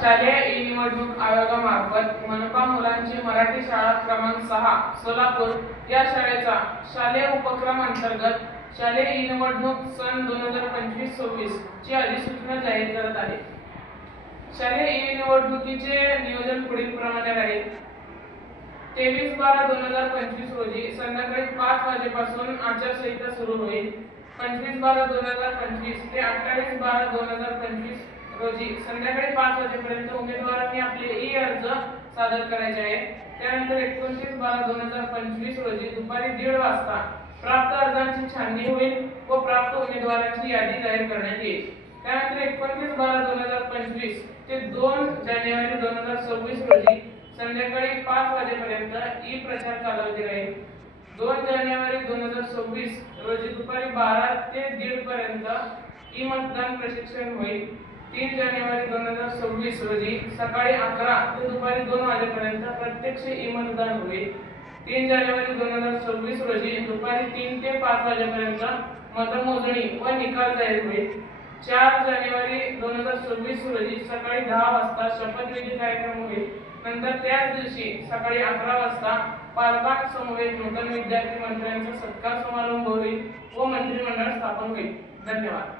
शालेय ई निवडणूक आयोगामार्फत मनपा मुलांची मराठी शाळा क्रमांक सहा सोलापूर या शाळेचा शालेय उपक्रम अंतर्गत शालेय ई निवडणूक सन दोन हजार पंचवीस सव्वीस ची अधिसूचना जाहीर करत आहे. शालेय ई निवडणुकीचे नियोजन पुढील प्रमाणे राहील. तेवीस बारा दोन हजार पंचवीस रोजी संध्याकाळी पाच वाजेपासून आचारसंहिता सुरू होईल. पंचवीस बारा दोन हजार पंचवीस ते अठ्ठावीस बारा दोन हजार पंचवीस रोजी संध्याकाळी पाच वाजेपर्यंत उमेदवारांनी आपले ई अर्ज सादर करायचे आहे त्यानंतर एकोणतीस बारा दोन हजार पंचवीस रोजी दुपारी दीड वाजता प्राप्त अर्जांची छाननी होईल व प्राप्त उमेदवारांची यादी जाहीर करण्यात येईल. त्यानंतर एकोणतीस बारा दोन हजार पंचवीस ते दोन जानेवारी दोन हजार सव्वीस रोजी संध्याकाळी पाच वाजेपर्यंत ई प्रचार कालावधी राहील. दोन जानेवारी दोन हजार सव्वीस रोजी दुपारी बारा ते दीड पर्यंत ई मतदान प्रशिक्षण होईल. तीन जानेवारी दोन हजार सव्वीस रोजी सकाळी अकरा ते दुपारी दोन वाजेपर्यंत प्रत्यक्ष ई मतदान होईल. तीन जानेवारी दोन हजार सव्वीस रोजी दुपारी तीन ते पाच वाजेपर्यंत मतमोजणी व निकाल जाहीर होईल. चार जानेवारी दोन हजार सव्वीस रोजी सकाळी दहा वाजता शपथविधी कार्यक्रम होईल. नंतर त्याच दिवशी सकाळी अकरा वाजता पालकांसमवेत नूतन विद्यार्थी मंत्र्यांचा सत्कार समारंभ होईल व मंत्रिमंडळ स्थापन होईल. धन्यवाद.